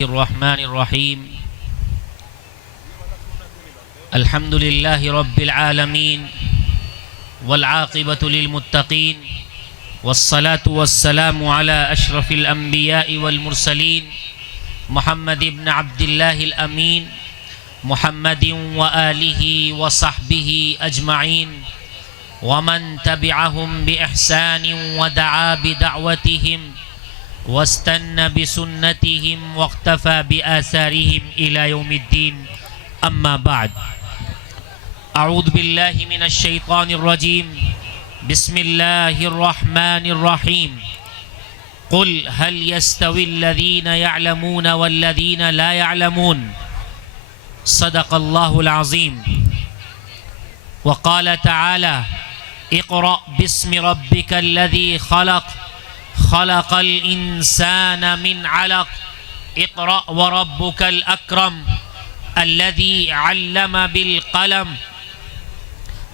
الرحمن الرحيم الحمد لله رب العالمين والعاقبة للمتقين والصلاة والسلام على أشرف الأنبياء والمرسلين محمد بن عبد الله الأمين محمد وآله وصحبه أجمعين ومن تبعهم بإحسان ودعا بدعوتهم واستنى بسنتهم واقتفى بآثارهم إلى يوم الدين أما بعد أعوذ بالله من الشيطان الرجيم بسم الله الرحمن الرحيم قل هل يستوي الذين يعلمون والذين لا يعلمون صدق الله العظيم وقال تعالى اقرأ باسم ربك الذي خلق الإنسان من علق اقرأ وربك الأكرم الذي علم بالقلم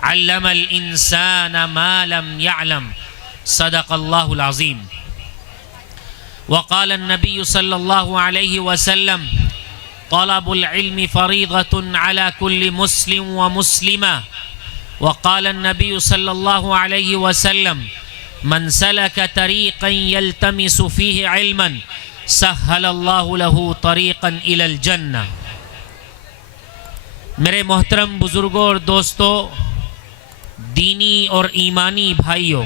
علم الإنسان ما لم يعلم صدق الله العظيم وقال النبي صلى الله عليه وسلم طلب العلم فريضة على كل مسلم ومسلمة وقال النبي صلى الله عليه وسلم من سلك طريقا يلتمس فيه علما سهل الله له طريقا الى الجنہ۔ میرے محترم بزرگوں اور دوستوں، دینی اور ایمانی بھائیوں،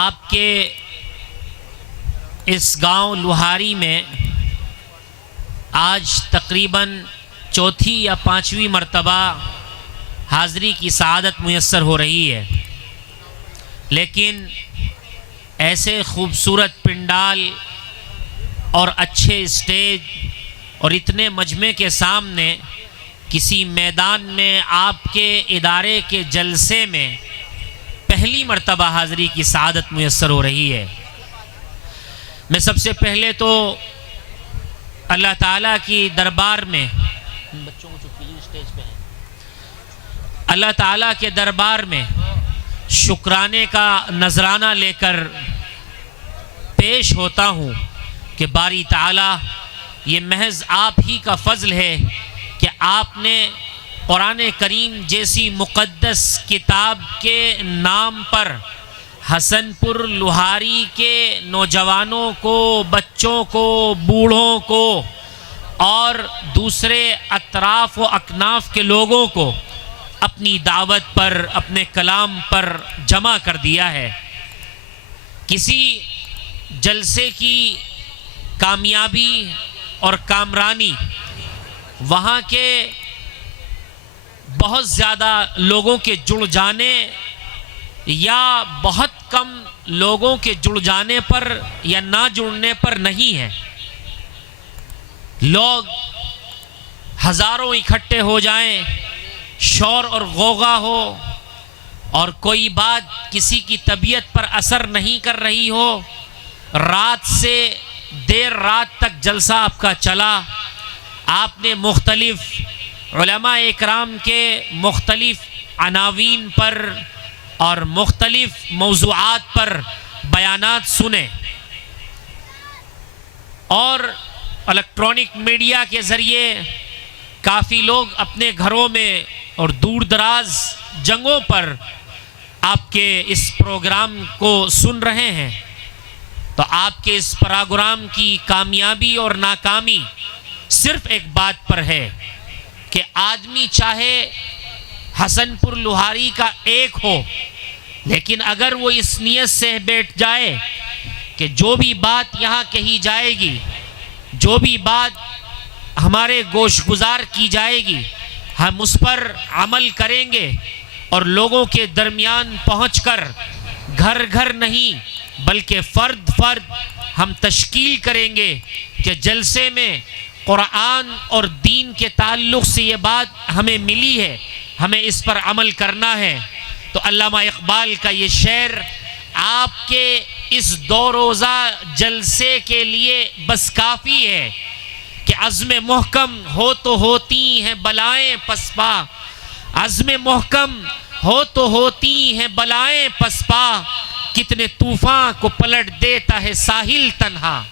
آپ کے اس گاؤں لوہاری میں آج تقریباً چوتھی یا پانچویں مرتبہ حاضری کی سعادت میسر ہو رہی ہے، لیکن ایسے خوبصورت پنڈال اور اچھے اسٹیج اور اتنے مجمع کے سامنے کسی میدان میں آپ کے ادارے کے جلسے میں پہلی مرتبہ حاضری کی سعادت میسر ہو رہی ہے۔ میں سب سے پہلے تو اللہ تعالیٰ کی دربار میں اللہ تعالیٰ کے دربار میں شکرانے کا نذرانہ لے کر پیش ہوتا ہوں کہ باری تعالیٰ یہ محض آپ ہی کا فضل ہے کہ آپ نے قرآن کریم جیسی مقدس کتاب کے نام پر حسن پور لوہاری کے نوجوانوں کو، بچوں کو، بوڑھوں کو اور دوسرے اطراف و اکناف کے لوگوں کو اپنی دعوت پر، اپنے کلام پر جمع کر دیا ہے۔ کسی جلسے کی کامیابی اور کامرانی وہاں کے بہت زیادہ لوگوں کے جڑ جانے یا بہت کم لوگوں کے جڑ جانے پر یا نہ جڑنے پر نہیں ہے۔ لوگ ہزاروں اکٹھے ہو جائیں، شور اور غوغا ہو اور کوئی بات کسی کی طبیعت پر اثر نہیں کر رہی ہو، رات سے دیر رات تک جلسہ آپ کا چلا، آپ نے مختلف علماء اکرام کے مختلف عناوین پر اور مختلف موضوعات پر بیانات سنے اور الیکٹرانک میڈیا کے ذریعے کافی لوگ اپنے گھروں میں اور دور دراز جگہوں پر آپ کے اس پروگرام کو سن رہے ہیں، تو آپ کے اس پروگرام کی کامیابی اور ناکامی صرف ایک بات پر ہے کہ آدمی چاہے حسن پور لوہاری کا ایک ہو، لیکن اگر وہ اس نیت سے بیٹھ جائے کہ جو بھی بات یہاں کہی جائے گی، جو بھی بات ہمارے گوش گزار کی جائے گی، ہم اس پر عمل کریں گے اور لوگوں کے درمیان پہنچ کر گھر گھر نہیں بلکہ فرد فرد ہم تشکیل کریں گے کہ جلسے میں قرآن اور دین کے تعلق سے یہ بات ہمیں ملی ہے، ہمیں اس پر عمل کرنا ہے۔ تو علامہ اقبال کا یہ شعر آپ کے اس دو روزہ جلسے کے لیے بس کافی ہے کہ عزم محکم ہو تو ہوتی ہیں بلائیں پسپا، عزم محکم ہو تو ہوتی ہیں بلائیں پسپا، کتنے طوفان کو پلٹ دیتا ہے ساحل تنہا.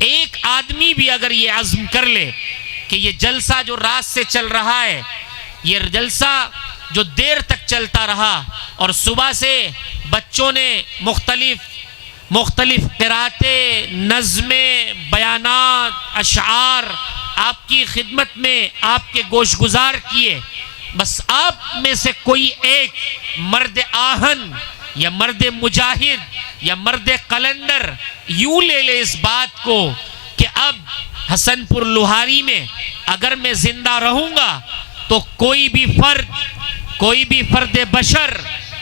ایک آدمی بھی اگر یہ عزم کر لے کہ یہ جلسہ جو رات سے چل رہا ہے، یہ جلسہ جو دیر تک چلتا رہا اور صبح سے بچوں نے مختلف قراتیں، نظمیں، بیانات، اشعار آپ کی خدمت میں آپ کے گوش گزار کیے، بس آپ میں سے کوئی ایک مرد آہن یا مرد مجاہد یا مرد قلندر یوں لے لے اس بات کو کہ اب حسن پور لوہاری میں اگر میں زندہ رہوں گا تو کوئی بھی فرد بشر،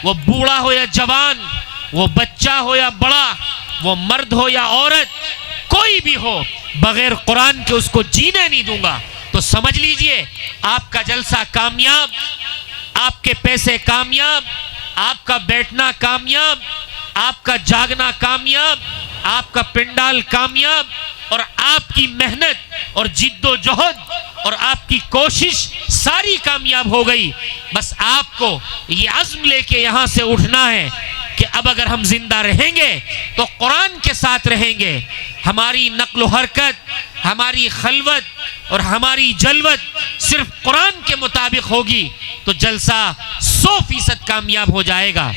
وہ بوڑھا ہو یا جوان، وہ بچہ ہو یا بڑا، وہ مرد ہو یا عورت، کوئی بھی ہو، بغیر قرآن کے اس کو جینے نہیں دوں گا. تو سمجھ لیجئے آپ کا جلسہ کامیاب، آپ کے پیسے کامیاب، آپ کا بیٹھنا کامیاب، آپ کا جاگنا کامیاب، آپ کا پنڈال کامیاب، اور آپ کی محنت اور جد و جہد اور آپ کی کوشش ساری کامیاب ہو گئی. بس آپ کو یہ عزم لے کے یہاں سے اٹھنا ہے کہ اب اگر ہم زندہ رہیں گے تو قرآن کے ساتھ رہیں گے. ہماری نقل و حرکت، ہماری خلوت اور ہماری جلوت صرف قرآن کے مطابق ہوگی تو جلسہ 100% کامیاب ہو جائے گا.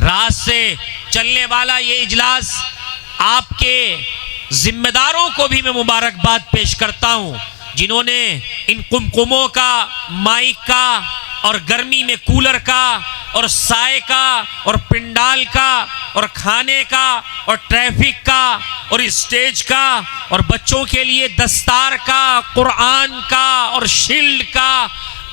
رات سے چلنے والا یہ اجلاس آپ کے ذمہ داروں کو بھی میں مبارکباد پیش کرتا ہوں، جنہوں نے ان قمقموں کا، مائک کا اور گرمی میں کولر کا اور سائے کا اور پنڈال کا اور کھانے کا اور ٹریفک کا اور اسٹیج کا اور بچوں کے لیے دستار کا، قرآن کا اور شیلڈ کا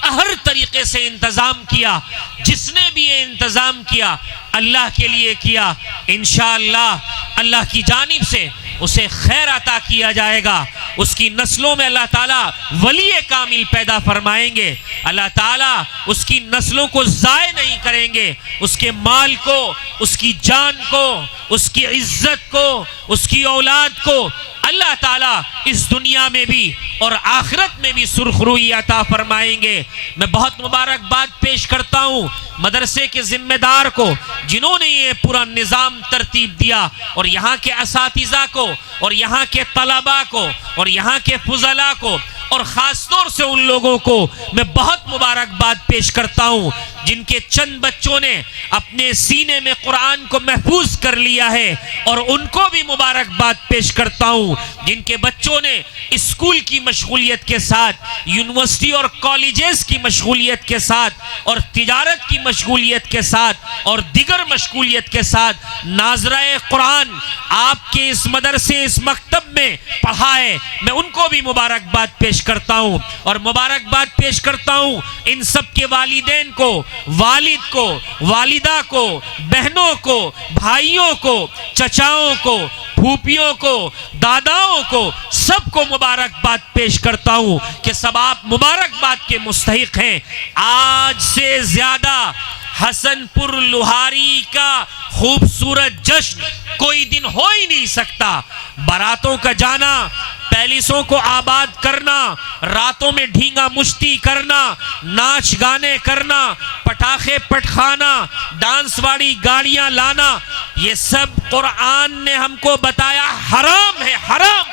ہر طریقے سے انتظام کیا. جس نے بھی یہ انتظام کیا اللہ کے لیے کیا. انشاءاللہ اللہ کی جانب سے اسے خیر عطا کیا جائے گا. اس کی نسلوں میں اللہ تعالیٰ ولی کامل پیدا فرمائیں گے. اللہ تعالیٰ اس کی نسلوں کو ضائع نہیں کریں گے. اس کے مال کو، اس کی جان کو، اس کی عزت کو، اس کی اولاد کو اللہ تعالیٰ اس دنیا میں بھی اور آخرت میں بھی سرخروئی عطا فرمائیں گے. میں بہت مبارکباد پیش کرتا ہوں مدرسے کے ذمہ دار کو، جنہوں نے یہ پورا نظام ترتیب دیا، اور یہاں کے اساتذہ کو اور یہاں کے طلباء کو اور یہاں کے فضلاء کو، اور خاص طور سے ان لوگوں کو میں بہت مبارکباد پیش کرتا ہوں جن کے چند بچوں نے اپنے سینے میں قرآن کو محفوظ کر لیا ہے، اور ان کو بھی مبارکباد پیش کرتا ہوں جن کے بچوں نے اسکول کی مشغولیت کے ساتھ، یونیورسٹی اور کالجز کی مشغولیت کے ساتھ اور تجارت کی مشغولیت کے ساتھ اور دیگر مشغولیت کے ساتھ ناظرہ قرآن آپ کے اس مدرسے، اس مکتب میں پڑھا ہے. میں ان کو بھی مبارکباد پیش کرتا ہوں، اور مبارکباد پیش کرتا ہوں ان سب کے والدین کو، والد کو، والدہ کو، بہنوں کو، بھائیوں کو، چچاؤں کو، پھوپھیوں کو، داداؤں کو، سب کو مبارکباد پیش کرتا ہوں کہ سب آپ مبارکباد کے مستحق ہیں. آج سے زیادہ حسن پور لوہاری کا خوبصورت جشن کوئی دن ہو ہی نہیں سکتا. باراتوں کا جانا، پیلیسوں کو آباد کرنا، راتوں میں ڈھینگا مشتی کرنا، ناچ گانے کرنا، پٹاخے پٹخانا، ڈانس والی گاڑیاں لانا، یہ سب قرآن نے ہم کو بتایا حرام ہے. حرام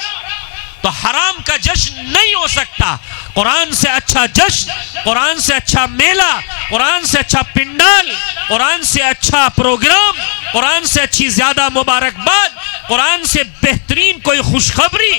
تو حرام کا جشن نہیں ہو سکتا. قرآن سے اچھا جشن، قرآن سے اچھا میلہ، قرآن سے اچھا پنڈال، قرآن سے اچھا پروگرام، قرآن سے اچھی زیادہ مبارکباد، قرآن سے بہترین کوئی خوشخبری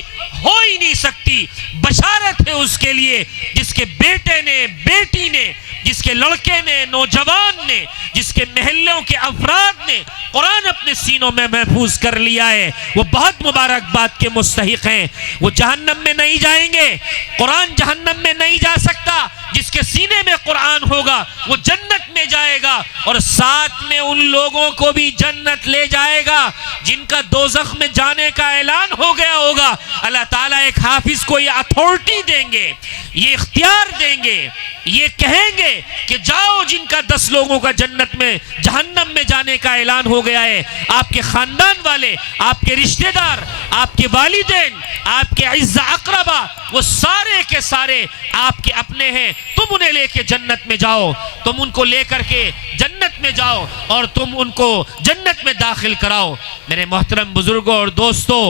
ہو ہی نہیں سکتی. بشارت ہے اس کے لیے جس کے بیٹے نے، بیٹی نے، جس کے لڑکے نے، نوجوان نے، جس کے محلوں کے افراد نے قرآن اپنے سینوں میں محفوظ کر لیا ہے. وہ بہت مبارکباد کے مستحق ہیں. وہ جہنم میں نہیں جائیں گے. قرآن جہنم میں نہیں جا سکتا. جس کے سینے میں قرآن ہوگا وہ جنت میں جائے گا، اور ساتھ میں ان لوگوں کو بھی جنت لے جائے گا جن کا دوزخ میں جانے کا اعلان ہو گیا ہوگا. اللہ تعالیٰ ایک حافظ کو یہ اتھارٹی دیں گے، یہ اختیار دیں گے، یہ کہیں گے کہ جاؤ جن کا 10 لوگوں کا جنت میں، جہنم میں جانے کا اعلان ہو گیا ہے، آپ کے خاندان والے، آپ کے رشتہ دار، آپ کے والدین، آپ کے اعزا اقربا، وہ سارے کے سارے آپ کے اپنے ہیں، تم انہیں لے کے جنت میں جاؤ. تم ان کو لے کر کے جنت میں جاؤ اور تم ان کو جنت میں داخل کراؤ۔ میرے محترم بزرگوں اور دوستوں،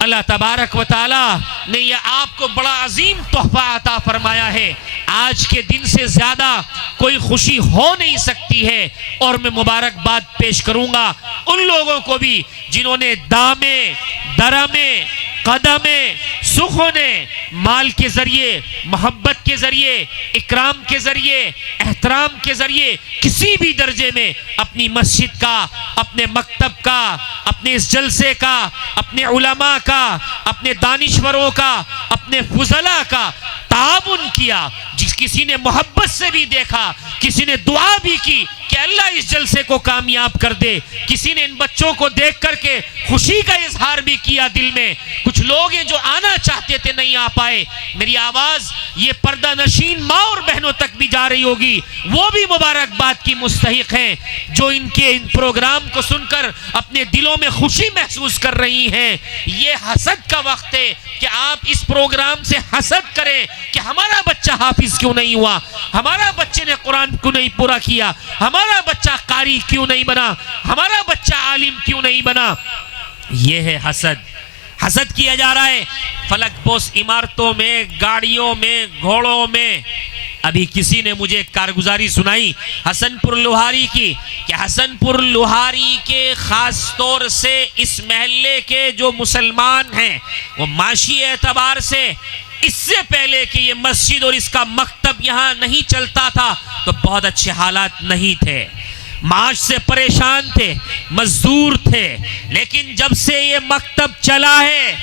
اللہ تبارک و تعالیٰ نے یہ آپ کو بڑا عظیم تحفہ عطا فرمایا ہے۔ آج کے دن سے زیادہ کوئی خوشی ہو نہیں سکتی ہے، اور میں مبارکباد پیش کروں گا ان لوگوں کو بھی جنہوں نے دامے، درمے، قدمے، سخنے، مال کے ذریعے، محبت کے ذریعے، اکرام کے ذریعے، احترام کے ذریعے کسی بھی درجے میں اپنی مسجد کا، اپنے مکتب کا، اپنے اس جلسے کا، اپنے علماء کا، اپنے دانشوروں کا، اپنے فضلاء کا تعاون کیا۔ جس کسی نے محبت سے بھی دیکھا، کسی نے دعا بھی کی کہ اللہ اس جلسے کو کامیاب کر دے، کسی نے ان بچوں کو دیکھ کر کے خوشی کا اظہار بھی کیا دل میں۔ کچھ لوگ ہیں جو آنا چاہتے تھے نہیں آ پائے۔ میری آواز یہ پردہ نشین ماں اور بہنوں تک بھی جا رہی ہوگی، وہ بھی مبارکباد کی مستحق ہیں جو ان پروگرام کو سن کر اپنے دلوں میں خوشی محسوس کر رہی ہیں۔ یہ حسد کا وقت ہے کہ آپ اس پروگرام سے حسد کریں کہ ہمارا بچہ حافظ کیوں نہیں ہوا، ہمارا بچے نے قرآن کیوں نہیں پورا کیا، ہمارا بچہ قاری کیوں نہیں بنا، ہمارا بچہ عالم کیوں نہیں بنا۔ یہ ہے حسد۔ حسد کیا جا رہا ہے فلک پوش عمارتوں میں، گاڑیوں میں، گھوڑوں میں۔ ابھی کسی نے مجھے ایک کارگزاری سنائی حسن پور لوہاری کی، کہ حسن پور لوہاری کے خاص طور سے اس محلے کے جو مسلمان ہیں وہ معاشی اعتبار سے اس سے پہلے کہ یہ مسجد اور اس کا مکتب یہاں نہیں چلتا تھا تو بہت اچھے حالات نہیں تھے، معاش سے پریشان تھے، مزدور تھے، لیکن جب سے یہ مکتب چلا ہے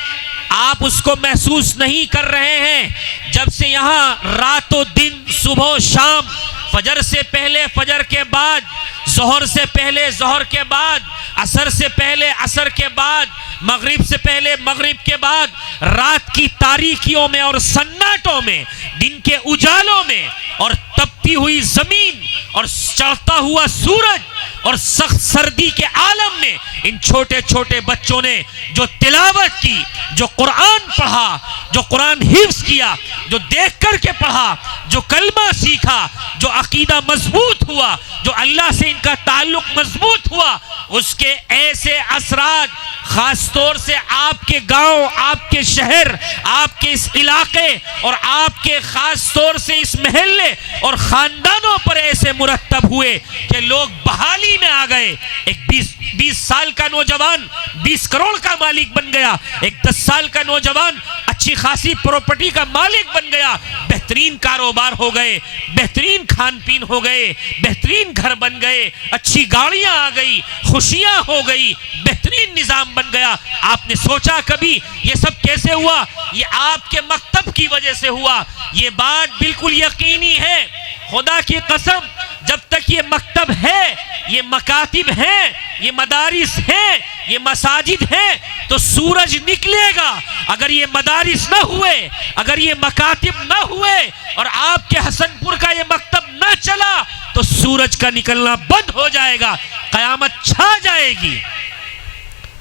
آپ اس کو محسوس نہیں کر رہے ہیں۔ جب سے یہاں رات و دن، صبح و شام، فجر سے پہلے، فجر کے بعد، ظہر سے پہلے، ظہر کے بعد، عصر سے پہلے، عصر کے بعد، مغرب سے پہلے، مغرب کے بعد، رات کی تاریکیوں میں اور سناٹوں میں، دن کے اجالوں میں، اور تپتی ہوئی زمین اور چڑھتا ہوا سورج اور سخت سردی کے عالم میں ان چھوٹے چھوٹے بچوں نے جو تلاوت کی، جو قرآن پڑھا، جو قرآن حفظ کیا، جو دیکھ کر کے پڑھا، جو کلمہ سیکھا، جو عقیدہ مضبوط ہوا، جو اللہ سے ان کا تعلق مضبوط ہوا، اس کے ایسے اثرات خاص طور سے آپ کے گاؤں، آپ کے شہر، آپ کے اس علاقے اور آپ کے خاص طور سے اس محلے اور خاندانوں پر ایسے مرتب ہوئے کہ لوگ بحالی میں آ گئے۔ ایک 20 سال کا نوجوان 20 کروڑ کا مالک بن گیا، ایک 10 سال کا نوجوان اچھی خاصی پراپرٹی کا مالک بن گیا، بہترین کاروبار ہو گئے، بہترین کھان پین ہو گئے، بہترین گھر بن گئے، اچھی گاڑیاں آ گئی، خوشیاں ہو گئی، بہترین نظام بن گیا۔ آپ نے سوچا کبھی یہ سب کیسے ہوا؟ یہ آپ کے مکتب کی وجہ سے ہوا۔ یہ بات بالکل یقینی ہے، خدا کی قسم، جب تک یہ مکتب ہے، یہ مکاتب ہیں، یہ مدارس ہیں، یہ مساجد ہیں تو سورج نکلے گا۔ اگر یہ مدارس نہ ہوئے، اگر یہ مکاتب نہ ہوئے اور آپ کے حسن پور کا یہ مکتب نہ چلا تو سورج کا نکلنا بند ہو جائے گا، قیامت چھا جائے گی۔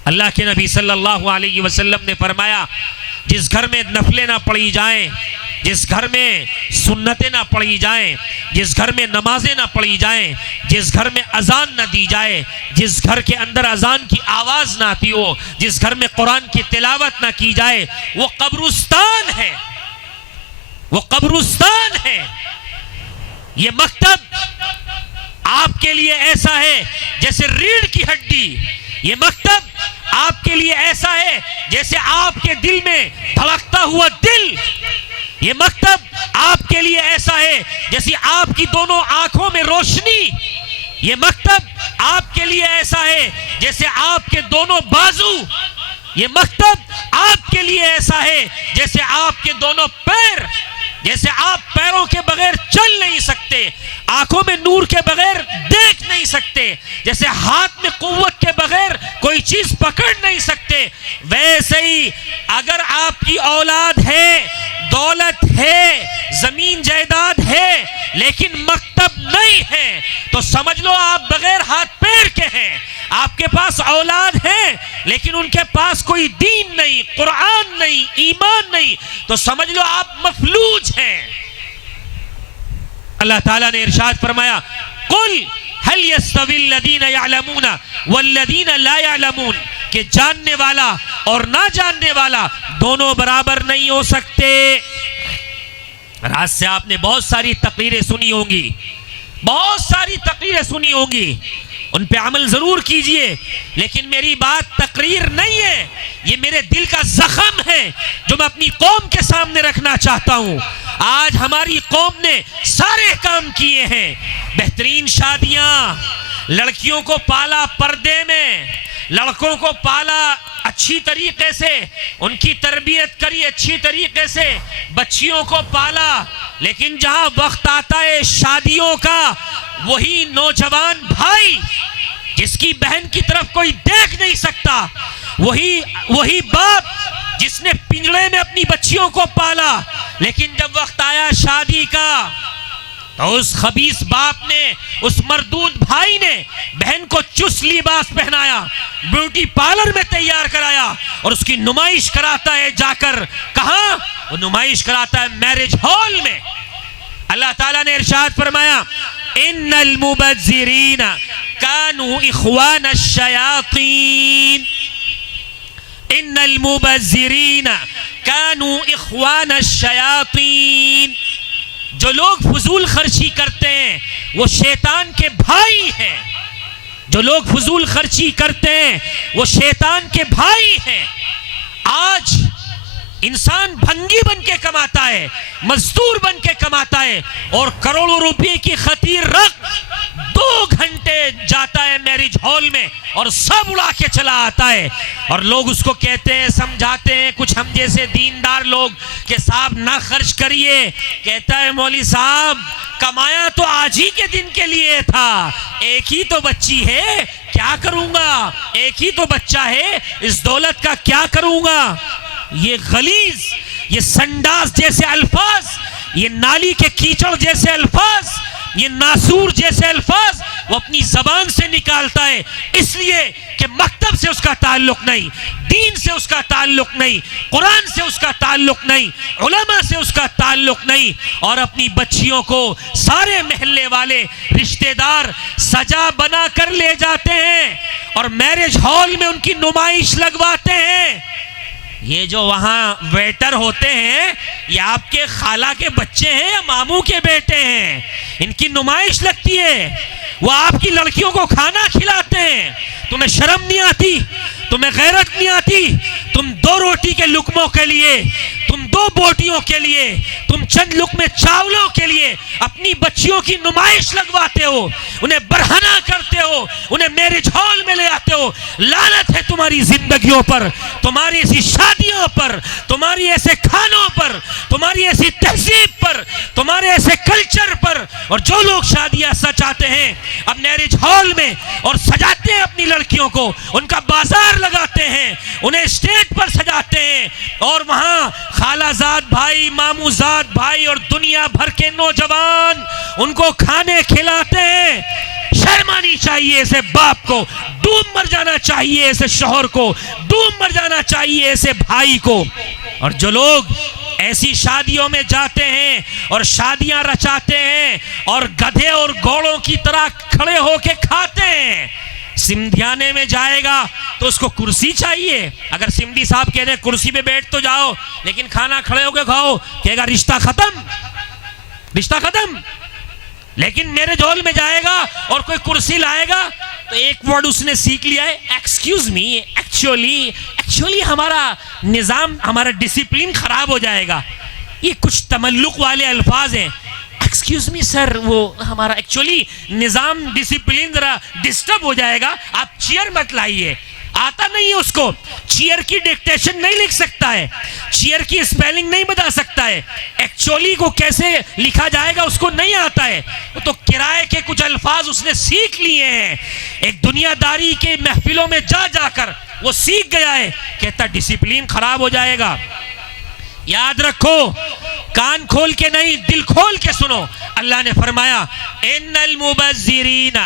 اللہ کے نبی صلی اللہ علیہ وسلم نے فرمایا جس گھر میں نفلیں نہ پڑھی جائیں، جس گھر میں سنتیں نہ پڑھی جائیں، جس گھر میں نمازیں نہ پڑھی جائیں، جس گھر میں اذان نہ دی جائے، جس گھر کے اندر اذان کی آواز نہ آتی ہو، جس گھر میں قرآن کی تلاوت نہ کی جائے، وہ قبرستان ہے، وہ قبرستان ہے۔ یہ مکتب آپ کے لیے ایسا ہے جیسے ریڑھ کی ہڈی، یہ مکتب آپ کے لیے ایسا ہے جیسے آپ کے دل میں دھڑکتا ہوا دل، یہ مکتب آپ کے لیے ایسا ہے جیسے آپ کی دونوں آنکھوں میں روشنی، یہ مکتب آپ کے لیے ایسا ہے جیسے آپ کے دونوں بازو، یہ مکتب آپ کے لیے ایسا ہے جیسے آپ کے دونوں پیر، جیسے آپ پیروں کے بغیر چل نہیں سکتے، آنکھوں میں نور کے بغیر دیکھ نہیں سکتے، جیسے ہاتھ میں قوت کے بغیر کوئی چیز پکڑ نہیں سکتے، ویسے ہی اگر آپ کی اولاد ہے، دولت ہے، زمین جائیداد ہے، لیکن مکتب نہیں ہے تو سمجھ لو آپ بغیر ہاتھ پیر کے ہیں۔ آپ کے پاس اولاد ہے لیکن ان کے پاس کوئی دین نہیں، قرآن نہیں، ایمان نہیں تو سمجھ لو آپ مفلوج ہیں۔ اللہ تعالیٰ نے ارشاد فرمایا قل هل يستوي الذين يعلمون والذين لا يعلمون، کہ جاننے والا اور نہ جاننے والا دونوں برابر نہیں ہو سکتے۔ رات سے آپ نے بہت ساری تقریریں سنی ہوں گی، بہت ساری تقریریں سنی ہوں گی، ان پہ عمل ضرور کیجئے، لیکن میری بات تقریر نہیں ہے، یہ میرے دل کا زخم ہے جو میں اپنی قوم کے سامنے رکھنا چاہتا ہوں۔ آج ہماری قوم نے سارے کام کیے ہیں، بہترین شادیاں، لڑکیوں کو پالا پردے میں، لڑکوں کو پالا اچھی طریقے سے، ان کی تربیت کری اچھی طریقے سے، بچیوں کو پالا، لیکن جہاں وقت آتا ہے شادیوں کا، وہی نوجوان بھائی جس کی بہن کی طرف کوئی دیکھ نہیں سکتا، وہی باپ جس نے پنجرے میں اپنی بچیوں کو پالا، لیکن جب وقت آیا شادی کا تو اس خبیث باپ نے، اس مردود بھائی نے بہن کو چست لباس پہنایا، بیوٹی پارلر میں تیار کرایا اور اس کی نمائش کراتا ہے جا کر، کہاں؟ وہ نمائش کراتا ہے میرج ہال میں۔ اللہ تعالیٰ نے ارشاد فرمایا ان المبذرین کانوا اخوان الشیاطین، ان المبذرین کانوا اخوان الشیاطین، جو لوگ فضول خرچی کرتے ہیں وہ شیطان کے بھائی ہیں، جو لوگ فضول خرچی کرتے ہیں وہ شیطان کے بھائی ہیں۔ آج انسان بھنگی بن کے کماتا ہے، مزدور بن کے کماتا ہے، اور کروڑوں روپے کی خطیر رقم 2 گھنٹے جاتا ہے میرج ہال میں اور سب اڑا کے چلا آتا ہے، اور لوگ اس کو کہتے ہیں، سمجھاتے ہیں کچھ ہم جیسے دیندار لوگ کہ صاحب نہ خرچ کریے، کہتا ہے مولوی صاحب کمایا تو آج ہی کے دن کے لیے تھا، ایک ہی تو بچی ہے کیا کروں گا، ایک ہی تو بچہ ہے اس دولت کا کیا کروں گا۔ یہ غلیظ، یہ سنڈاس جیسے الفاظ، یہ نالی کے کیچڑ جیسے الفاظ، یہ ناسور جیسے الفاظ وہ اپنی زبان سے نکالتا ہے، اس لیے کہ مکتب سے اس کا تعلق نہیں، دین سے اس کا تعلق نہیں، قرآن سے اس کا تعلق نہیں، علماء سے اس کا تعلق نہیں، اور اپنی بچیوں کو سارے محلے والے رشتہ دار سجا بنا کر لے جاتے ہیں اور میرج ہال میں ان کی نمائش لگواتے ہیں۔ یہ جو وہاں ویٹر ہوتے ہیں یہ آپ کے خالہ کے بچے ہیں یا ماموں کے بیٹے ہیں، ان کی نمائش لگتی ہے، وہ آپ کی لڑکیوں کو کھانا کھلاتے ہیں، تمہیں شرم نہیں آتی، تمہیں غیرت نہیں آتی، تم 2 روٹی کے لقموں کے لیے، تم 2 بوٹیوں کے لیے، تم چند لقمے چاولوں کے لیے اپنی بچیوں کی نمائش لگواتے ہو، انہیں برہنہ کرتے ہو، انہیں میرج ہال میں لے آتے ہو۔ لعنت ہے تمہاری زندگیوں پر، تمہاری ایسی شادیوں پر، تمہاری ایسے کھانوں پر، تمہاری ایسی تہذیب پر، تمہارے ایسے کلچر پر۔ اور جو لوگ شادیاں سجاتے ہیں اب میرج ہال میں اور سجاتے ہیں اپنی لڑکیوں کو، ان کا بازار لگاتے ہیں، انہیں اسٹیج پر سجاتے ہیں، اور وہاں خالہ زاد بھائی، ماموں زاد بھائی اور دنیا بھر کے نوجوان ان کو کھانے کھلاتے ہیں۔ شرم آنی چاہیے ایسے باپ کو، ڈوب مر جانا چاہیے ایسے شوہر کو، ڈوب مر جانا چاہیے ایسے بھائی کو۔ اور جو لوگ ایسی شادیوں میں جاتے ہیں اور شادیاں رچاتے ہیں اور گدھے اور گھوڑوں کی طرح کھڑے ہو کے کھاتے ہیں، سمدھیانے میں جائے گا تو اس کو کرسی چاہیے، اگر سمدھی صاحب کہہ دیں کرسی پہ بیٹھ تو جاؤ لیکن کھانا کھڑے ہو کے کھاؤ، کہے گا رشتہ ختم، رشتہ ختم۔ لیکن میرج ہال میں جائے گا اور کوئی کرسی لائے گا تو ایک ورڈ اس نے سیکھ لیا ہے، ایکسکیوز می، ایکچولی ہمارا نظام، ہمارا ڈسپلن خراب ہو جائے گا۔ یہ کچھ تملق والے الفاظ ہیں، ایکسکیوز می سر، وہ ہمارا ایکچولی نظام ڈسپلن ذرا ڈسٹرب ہو جائے گا، آپ چیئر مت لائیے۔ آتا نہیں ہے اس کو، چیئر کی ڈکٹیشن نہیں لکھ سکتا ہے، چیئر کی اسپیلنگ نہیں بتا سکتا ہے، ایکچولی کو کیسے لکھا جائے گا اس کو نہیں آتا ہے، وہ تو کرائے کے کچھ الفاظ اس نے سیکھ لیے ہیں، ایک دنیا داری کے محفلوں میں جا جا کر وہ سیکھ گیا ہے، کہتا ڈسپلین خراب ہو جائے گا۔ یاد رکھو، کان کھول کے نہیں دل کھول کے سنو، اللہ نے فرمایا ان المبذرین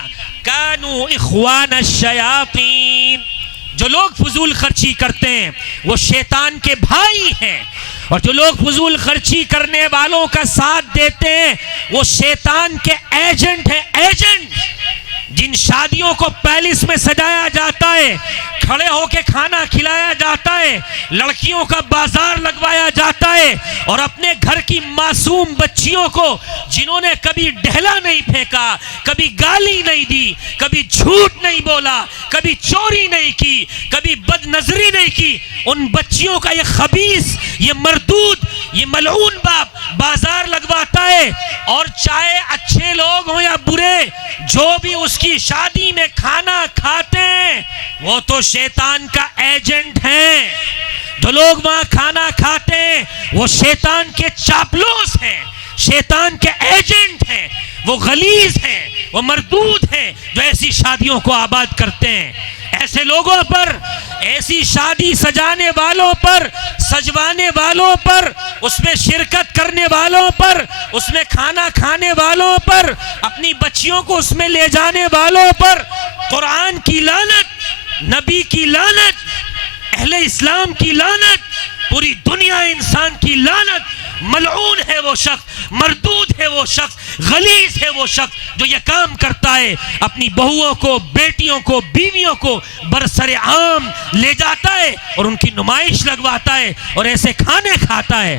کانوا اخوان الشیاطین، جو لوگ فضول خرچی کرتے ہیں وہ شیطان کے بھائی ہیں، اور جو لوگ فضول خرچی کرنے والوں کا ساتھ دیتے ہیں وہ شیطان کے ایجنٹ ہیں، ایجنٹ۔ جن شادیوں کو پیلس میں سجایا جاتا ہے، کھڑے ہو کے کھانا کھلایا جاتا ہے، لڑکیوں کا بازار لگوایا جاتا ہے، اور اپنے گھر کی معصوم بچیوں کو جنہوں نے کبھی ڈھیلا نہیں پھینکا، کبھی گالی نہیں دی، کبھی جھوٹ نہیں بولا، کبھی چوری نہیں کی، کبھی بد نظری نہیں کی، ان بچیوں کا یہ خبیث، یہ مردود، یہ ملعون باپ بازار لگواتا ہے، اور چاہے اچھے لوگ ہوں یا برے، جو بھی اس کی شادی میں کھانا کھاتے ہیں وہ تو شیطان کا ایجنٹ ہیں۔ جو لوگ وہاں کھانا کھاتے ہیں وہ شیطان کے چاپلوس ہیں، شیطان کے ایجنٹ ہیں، وہ غلیظ ہیں، وہ مردود ہیں جو ایسی شادیوں کو آباد کرتے ہیں۔ ایسے لوگوں پر، ایسی شادی سجانے والوں پر، سجوانے والوں پر، اس میں شرکت کرنے والوں پر، اس میں کھانا کھانے والوں پر، اپنی بچیوں کو اس میں لے جانے والوں پر قرآن کی لعنت، نبی کی لعنت، اہل اسلام کی لعنت، پوری دنیا انسان کی لعنت۔ ملعون ہے وہ شخص، مردود ہے وہ شخص، غلیظ ہے وہ شخص جو یہ کام کرتا ہے، اپنی بہوؤں کو، بیٹیوں کو، بیویوں کو برسر عام لے جاتا ہے اور ان کی نمائش لگواتا ہے اور ایسے کھانے کھاتا ہے۔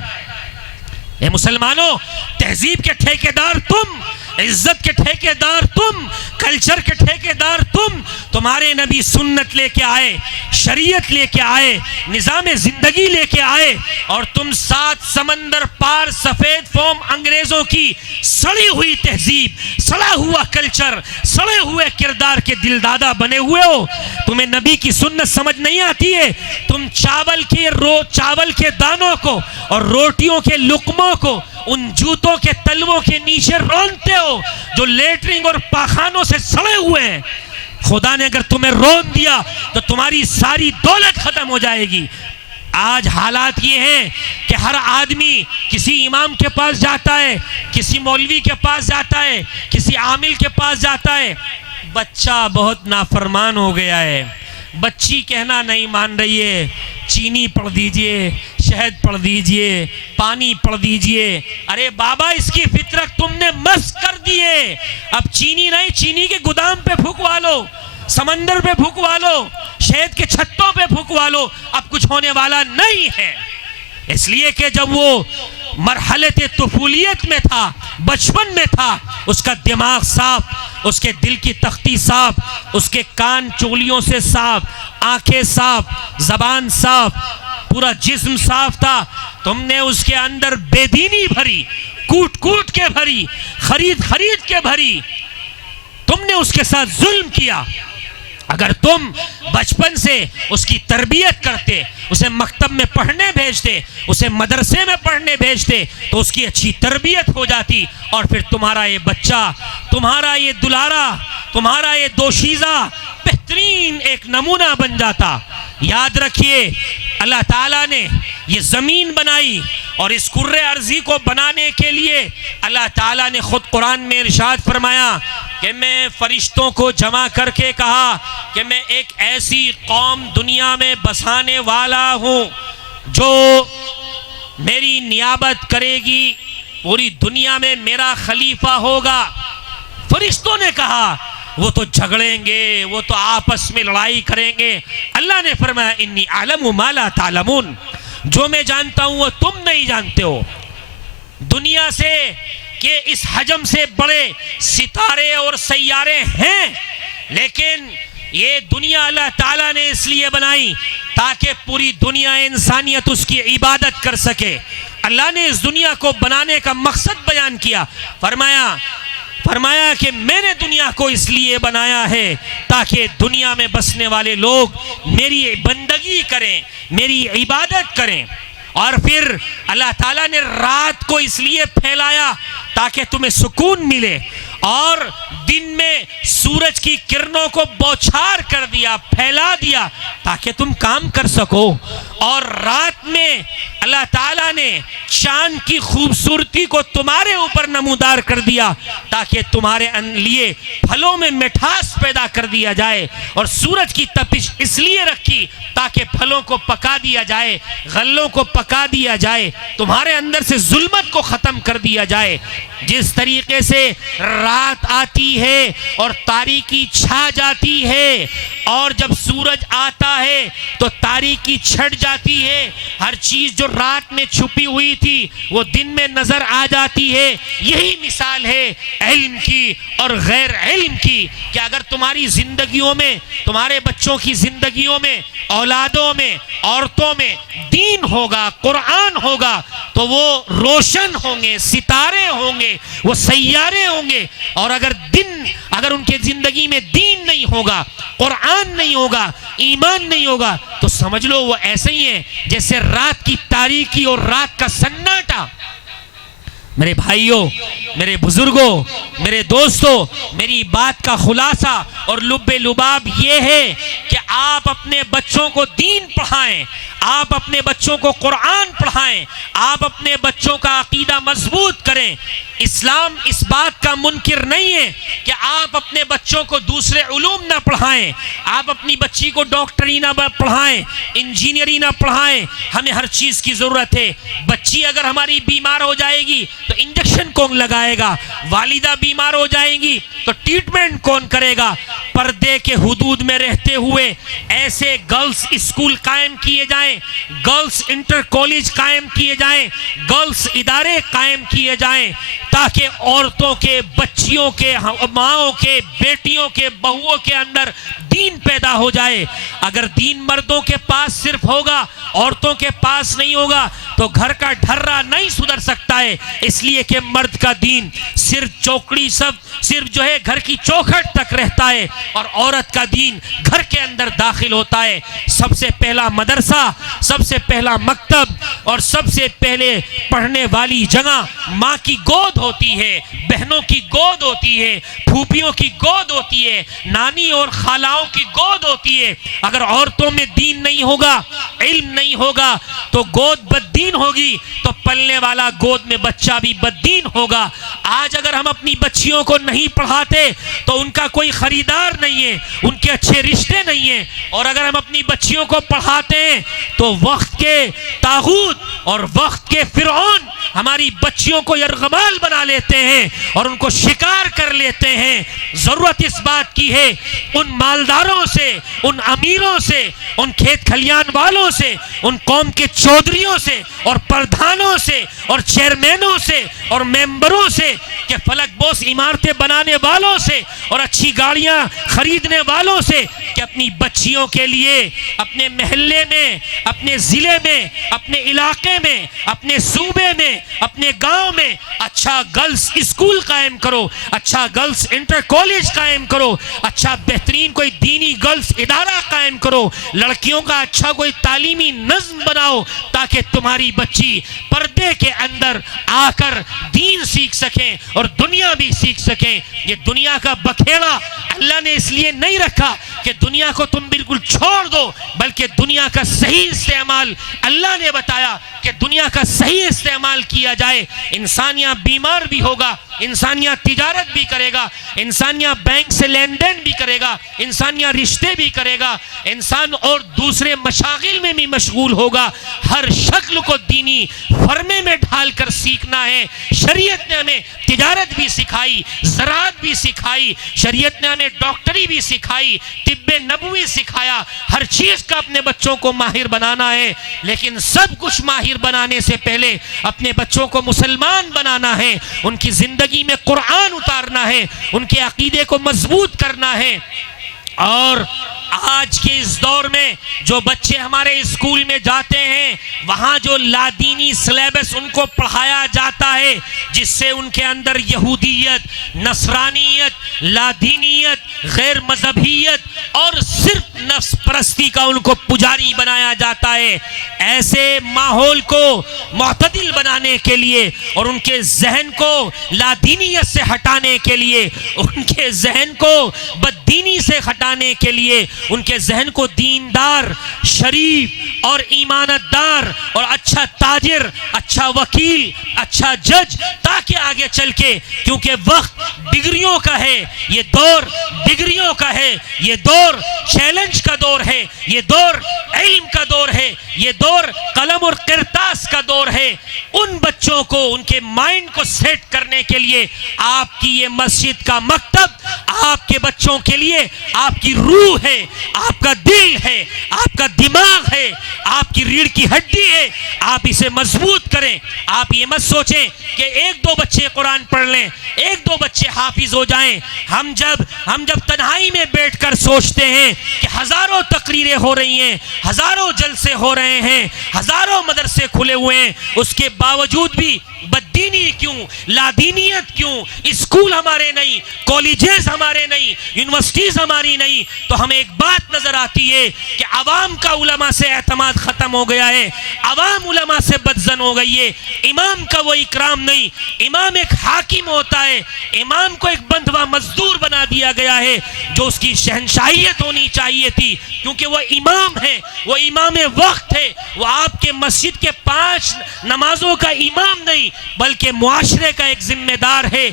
اے مسلمانوں، تہذیب کے ٹھیکیدار تم، عزت کے ٹھیکیدار تم، کلچر کے ٹھیکیدار تم۔ تمہارے نبی سنت لے کے آئے، شریعت لے کے آئے، نظام زندگی لے کے آئے، اور تم 7 سمندر پار سفید فوم انگریزوں کی سڑی ہوئی تہذیب، سڑا ہوا کلچر، سڑے ہوئے کردار کے دل دادا بنے ہوئے ہو۔ تمہیں نبی کی سنت سمجھ نہیں آتی ہے۔ تم چاول کے دانوں کو اور روٹیوں کے لقموں کو ان جوتوں کے تلووں کے نیچے رونتے ہو جو لیٹرنگ اور پاخانوں سے سڑے ہوئے ہیں۔ خدا نے اگر تمہیں رون دیا تو تمہاری ساری دولت ختم ہو جائے گی۔ آج حالات یہ ہیں کہ ہر آدمی کسی امام کے پاس جاتا ہے، کسی مولوی کے پاس جاتا ہے، کسی عامل کے پاس جاتا ہے۔ بچہ بہت نافرمان ہو گیا ہے، بچی کہنا نہیں مان رہی ہے، چینی پڑھ دیجئے، شہد پڑھ دیجئے، پانی پڑھ دیجئے۔ ارے بابا، اس کی فطرت تم نے مسخ کر دیے۔ اب چینی نہیں، چینی کے گودام پہ پھکوا لو، سمندر پہ پھکوا لو، شہد کے چھتوں پہ پھکوا لو، اب کچھ ہونے والا نہیں ہے۔ اس لیے کہ جب وہ مرحلت طفولیت میں تھا، بچپن میں تھا، اس کا دماغ صاف، اس کے دل کی تختی صاف، اس کے کان چولیوں سے صاف، آنکھیں صاف، زبان صاف، پورا جسم صاف تھا۔ تم نے اس کے اندر بے دینی بھری، کوٹ کوٹ کے بھری، خرید خرید کے بھری، تم نے اس کے ساتھ ظلم کیا۔ اگر تم بچپن سے اس کی تربیت کرتے، اسے مکتب میں پڑھنے بھیجتے، اسے مدرسے میں پڑھنے بھیجتے، تو اس کی اچھی تربیت ہو جاتی، اور پھر تمہارا یہ بچہ، تمہارا یہ دلارا، تمہارا یہ دوشیزہ بہترین ایک نمونہ بن جاتا۔ یاد رکھیے، اللہ تعالیٰ نے یہ زمین بنائی، اور اس کرۂ ارضی کو بنانے کے لیے اللہ تعالیٰ نے خود قرآن میں ارشاد فرمایا کہ میں فرشتوں کو جمع کر کے کہا کہ میں ایک ایسی قوم دنیا میں بسانے والا ہوں جو میری نیابت کرے گی، پوری دنیا میں میرا خلیفہ ہوگا۔ فرشتوں نے کہا وہ تو جھگڑیں گے، وہ تو آپس میں لڑائی کریں گے۔ اللہ نے فرمایا انی اعلم ما لا تعلمون، جو میں جانتا ہوں وہ تم نہیں جانتے ہو۔ دنیا سے کہ اس حجم سے بڑے ستارے اور سیارے ہیں، لیکن یہ دنیا اللہ تعالیٰ نے اس لیے بنائی تاکہ پوری دنیا انسانیت اس کی عبادت کر سکے۔ اللہ نے اس دنیا کو بنانے کا مقصد بیان کیا، فرمایا کہ میں نے دنیا کو اس لیے بنایا ہے تاکہ دنیا میں بسنے والے لوگ میری بندگی کریں، میری عبادت کریں۔ اور پھر اللہ تعالیٰ نے رات کو اس لیے پھیلایا تاکہ تمہیں سکون ملے، اور دن میں سورج کی کرنوں کو بوچھار کر دیا، پھیلا دیا تاکہ تم کام کر سکو۔ اور رات میں اللہ تعالیٰ نے چاند کی خوبصورتی کو تمہارے اوپر نمودار کر دیا تاکہ تمہارے لیے پھلوں میں مٹھاس پیدا کر دیا جائے، اور سورج کی تپش اس لیے رکھی تاکہ پھلوں کو پکا دیا جائے، غلوں کو پکا دیا جائے، تمہارے اندر سے ظلمت کو ختم کر دیا جائے۔ جس طریقے سے رات آتی ہے اور تاریکی چھا جاتی ہے، اور جب سورج آتا ہے تو تاریکی چھٹ جاتی ہے، ہر چیز جو رات میں چھپی ہوئی تھی وہ دن میں نظر آ جاتی ہے، یہی مثال ہے علم کی اور غیر علم کی، کہ اگر تمہاری زندگیوں میں، تمہارے بچوں کی زندگیوں میں، اولادوں میں، عورتوں میں دین ہوگا، قرآن ہوگا، تو وہ روشن ہوں گے، ستارے ہوں گے، وہ سیارے ہوں گے۔ اور اگر ان کے زندگی میں دین نہیں ہوگا، قرآن نہیں ہوگا، ایمان نہیں ہوگا، تو سمجھ لو وہ ایسے ہی ہیں جیسے رات کی تاریکی اور رات کا سناٹا۔ میرے بھائیوں، میرے بزرگوں، میرے دوستوں، میری بات کا خلاصہ اور لب لباب یہ ہے کہ آپ اپنے بچوں کو دین پڑھائیں، آپ اپنے بچوں کو قرآن پڑھائیں، آپ اپنے بچوں کا عقیدہ مضبوط کریں۔ اسلام اس بات کا منکر نہیں ہے کہ آپ اپنے بچوں کو دوسرے علوم نہ پڑھائیں، آپ اپنی بچی کو ڈاکٹری نہ پڑھائیں، انجینئری نہ پڑھائیں، ہمیں ہر چیز کی ضرورت ہے۔ بچی اگر ہماری بیمار ہو جائے گی تو انجیکشن کون لگائے گا؟ والدہ بیمار ہو جائیں گی تو ٹریٹمنٹ کون کرے گا؟ پردے کے حدود میں رہتے ہوئے ایسے گرلز اسکول قائم کیے جائیں، گرلز انٹر کالج قائم کیے جائیں، گرلز ادارے قائم کیے جائیں، تاکہ عورتوں کے، بچیوں کے، ماؤں کے، بیٹیوں کے، بہوؤں کے اندر دین پیدا ہو جائے۔ اگر دین مردوں کے پاس صرف ہوگا، عورتوں کے پاس نہیں ہوگا، تو گھر کا ڈھرا نہیں سدھر سکتا ہے، اس لیے کہ مرد کا دین صرف صرف جو ہے گھر کی چوکھٹ تک رہتا ہے، اور عورت کا دین گھر کے اندر داخل ہوتا ہے۔ سب سے پہلا مدرسہ، سب سے پہلا مکتب اور سب سے پہلے پڑھنے والی جگہ ماں کی گود ہوتی ہے، بہنوں کی گود ہوتی ہے، پھوپھیوں کی گود ہوتی ہے، نانی اور خالاؤں کی گود ہوتی ہے۔ اگر عورتوں میں دین نہیں ہوگا، علم نہیں ہوگا، تو گود بددین ہوگی، تو پلنے والا گود میں بچہ بھی بددین ہوگا۔ آج اگر ہم اپنی بچیوں کو نہیں پڑھاتے تو ان کا کوئی خریدار نہیں ہے، ان کے اچھے رشتے نہیں ہیں، اور اگر ہم اپنی بچیوں کو پڑھاتے ہیں تو وقت کے طاغوت اور وقت کے فرعون ہماری بچیوں کو یرغمال بنا لیتے ہیں اور ان کو شکار کر لیتے ہیں۔ ضرورت اس بات کی ہے ان مالداروں سے، ان امیروں سے، ان کھیت کھلیان والوں سے، ان قوم کے چودھریوں سے اور پردھانوں سے اور چیئرمینوں سے اور ممبروں سے، کہ فلک بوس عمارتیں بنانے والوں سے اور اچھی گاڑیاں خریدنے والوں سے، کہ اپنی بچیوں کے لیے اپنے محلے میں، اپنے ضلع میں، اپنے علاقے میں، اپنے صوبے میں، اپنے گاؤں میں اچھا گرلز اسکول قائم کرو، اچھا گرلز انٹر کالج قائم کرو، اچھا بہترین کوئی دینی گرلز ادارہ قائم کرو، لڑکیوں کا اچھا کوئی تعلیمی نظم بناؤ، تاکہ تمہاری بچی پردے کے اندر آ کر دین سیکھ سکیں اور دنیا بھی سیکھ سکیں۔ یہ دنیا کا بکھیڑا اللہ نے اس لیے نہیں رکھا کہ دنیا کو تم بالکل چھوڑ دو، بلکہ دنیا کا صحیح استعمال اللہ نے بتایا کہ دنیا کا صحیح استعمال کیا جائے۔ انسان یہاں بیمار بھی ہوگا، انسان یہاں تجارت بھی کرے گا، انسان یہاں بینک سے لین دین بھی کرے گا، انسان یہاں رشتے بھی کرے گا، انسان اور دوسرے مشاغل میں بھی مشغول ہوگا۔ ہر شکل کو دینی فرمے میں ڈھال کر سیکھنا ہے۔ شریعت نے ہمیں تجارت بھی سکھائی، زراعت بھی سکھائی، شریعت نے ہمیں ڈاکٹری بھی سکھائی، طب نبوی سکھایا۔ ہر چیز کا اپنے بچوں کو ماہر بنانا ہے، لیکن سب کچھ ماہر بنانے سے پہلے اپنے بچوں کو مسلمان بنانا ہے، ان کی زندگی میں قرآن اتارنا ہے، ان کے عقیدے کو مضبوط کرنا ہے۔ اور آج کے اس دور میں جو بچے ہمارے اسکول میں جاتے ہیں، وہاں جو لادینی سلیبس ان کو پڑھایا جاتا ہے، جس سے ان کے اندر یہودیت، نصرانیت، لادینیت، غیر مذہبیت اور صرف نفس پرستی کا ان کو پجاری بنایا جاتا ہے. ایسے ماحول کو معتدل بنانے کے لیے اور ان کے ذہن کو لادینیت سے ہٹانے کے لیے, ان کے ذہن کو بددینی سے ہٹانے کے لیے, ان کے ذہن کو دیندار, شریف اور ایمانت دار اور اچھا تاجر, اچھا وکیل, اچھا جج, تاکہ آگے چل کے, کیونکہ وقت ڈگریوں کا ہے, یہ دور ڈگریوں کا ہے, یہ دور چیلنج کا دور ہے, یہ دور علم کا دور ہے, یہ دور قلم اور کرتاس کا دور ہے. ان بچوں کو ان کے مائنڈ کو سیٹ کرنے کے لیے آپ کی یہ مسجد کا مکتب آپ کے بچوں کے لیے آپ کی روح ہے, آپ کا دل ہے, آپ کا دماغ ہے, آپ کی ریڑھ کی ہڈی ہے. آپ اسے مضبوط کریں. آپ یہ مت سوچیں کہ ایک دو بچے قرآن پڑھ لیں, ایک دو بچے حافظ ہو جائیں. ہم جب تنہائی میں بیٹھ کر سوچتے ہیں کہ ہزاروں تقریریں ہو رہی ہیں, ہزاروں جلسے ہو رہے ہیں, ہزاروں مدرسے کھلے ہوئے ہیں, اس کے باوجود بھی بددینی کیوں, لادینیت کیوں, اسکول ہمارے نہیں, کالجز ہمارے نہیں, یونیورسٹیز ہماری نہیں, تو ہمیں ایک بات نظر آتی ہے کہ عوام کا علماء سے اعتماد ختم ہو گیا ہے, عوام علماء سے بدظن ہو گئی ہے. امام کا وہ اکرام نہیں. امام ایک حاکم ہوتا ہے, امام کو ایک بندھوا مزدور بنا دیا گیا ہے, جو اس کی شہنشاہیت ہونی چاہیے تھی, کیونکہ وہ امام ہے, وہ امام وقت ہے, وہ آپ کے مسجد کے 5 نمازوں کا امام نہیں بلکہ معاشرے کا ایک ذمہ دار ہے.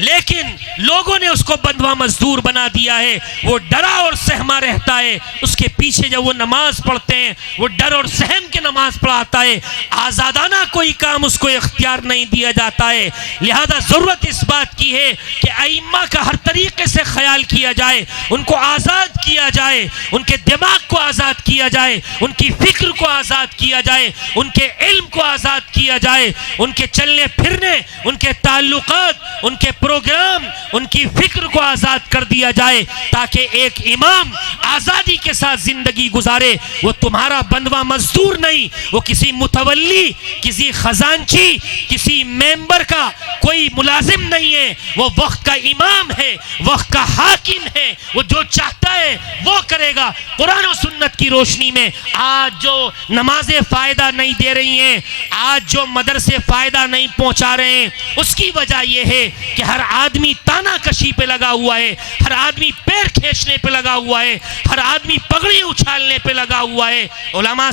لیکن لوگوں نے اس کو بندھوا مزدور بنا دیا ہے. وہ ڈرا اور سہما رہتا ہے. اس کے پیچھے جب وہ نماز پڑھتے ہیں وہ ڈر اور سہم کے نماز پڑھاتا ہے. آزادانہ کوئی کام اس کو اختیار نہیں دیا جاتا ہے. لہذا ضرورت اس بات کی ہے کہ ائمہ کا ہر طریقے سے خیال کیا جائے, ان کو آزاد کیا جائے, ان کے دماغ کو آزاد کیا جائے, ان کی فکر کو آزاد کیا جائے, ان کے علم کو آزاد کیا جائے, ان کے چلنے پھرنے, ان کے تعلقات, ان کے پروگرام, ان کی فکر کو آزاد کر دیا جائے, تاکہ ایک امام آزادی کے ساتھ زندگی گزارے. وہ تمہارا بندوا مزدور نہیں, وہ کسی متولی, کسی خزانچی, کسی ممبر کا کوئی ملازم نہیں ہے. وہ وقت کا امام ہے, وقت کا حاکم ہے. وہ جو چاہتا ہے وہ کرے گا. قرآن و سنت کی روشنی میں آج جو نمازیں فائدہ نہیں دے رہی ہیں, آج جو مدرسے فائدہ نہیں پہنچا رہے ہیں, اس کی وجہ یہ ہے کہ ہر آدمی تانا کشی پہ لگا ہوا ہے, ہر آدمی پیر کھینچنے پہ لگا ہوا ہے, ہر آدمی پگڑی اچھالنے پہ لگا ہوا ہے. علماء